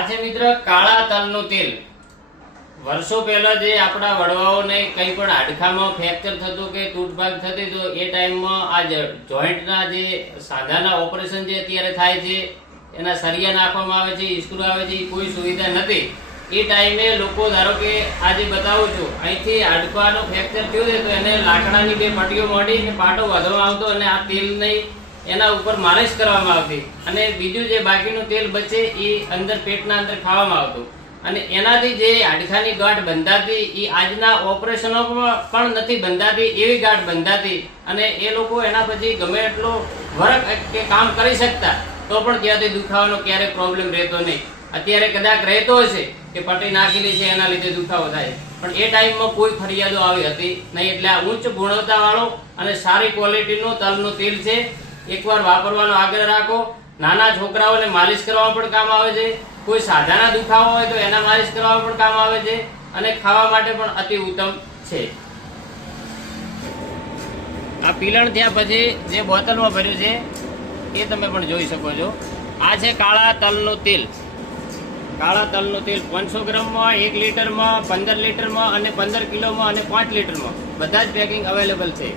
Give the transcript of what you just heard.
આ છે મિત્ર કાળા તલનું તેલ. વર્ષો પહેલા જે આપણા વડવાઓને કંઈ પણ હાડકામાં ફ્રેક્ચર થતું કે તૂટભાગ થતી તો એ ટાઈમમાં આ જોઈન્ટના જે સાંધાના ઓપરેશન જે અત્યારે થાય છે, એના સરિયા નાખવામાં આવે છે, સ્ક્રૂ આવે છે, કોઈ સુવિધા નથી. એ ટાઈમે લોકો ધારો કે આજે બતાવું છું, અહીંથી હાડકાનું ફ્રેક્ચર થયું છે તો એને લાકડાની બે પટ્ટીઓ મોડી ને પાટો બાંધવામાં આવતો અને આ તેલ નહીં એના ઉપર માલિશ કરવામાં આવતી અને બીજું જે બાકીનું તેલ બચે એ અંદર પેટના અંદર ખાવામાં આવતું અને એનાથી જે હાડકાની ગાંઠ બંધાતી એ આજના ઓપરેશનો પણ નથી બંધાતી એવી ગાંઠ બંધાતી અને એ લોકો એના પછી ગમે એટલો વર્ક કે કામ કરી શકતા તો પણ ત્યાંથી દુખાવાનો ક્યારેય પ્રોબ્લેમ રહેતો નહીં. અત્યારે કદાચ રહેતો હશે કે પટ્ટી નાખેલી છે એના લીધે દુખાવો થાય, પણ એ ટાઈમમાં કોઈ ફરિયાદો આવી હતી નહીં. એટલે આ ઉચ્ચ ગુણવત્તાવાળો અને સારી ક્વોલિટીનું તલનું તેલ છે. એકવાર વાપરવાનો આગ્રહ રાખો. નાના છોકરાઓને માલિશ કરવામાં પણ કામ આવે છે, કોઈ સાધાના દુખાવો હોય તો એના માલિશ કરવામાં પણ કામ આવે છે અને ખાવા માટે પણ અતિ ઉત્તમ છે. આ પીલણ થયા પછી જે બોટલમાં ભર્યું છે એ તમે પણ જોઈ શકો છો. આ છે કાળા તલનું તેલ. કાળા તલનું તેલ 500 ગ્રામમાં, 1 લીટરમાં, 15 લીટરમાં અને 15 કિલોમાં અને 5 લીટરમાં બધા જ પેકિંગ અવેલેબલ છે.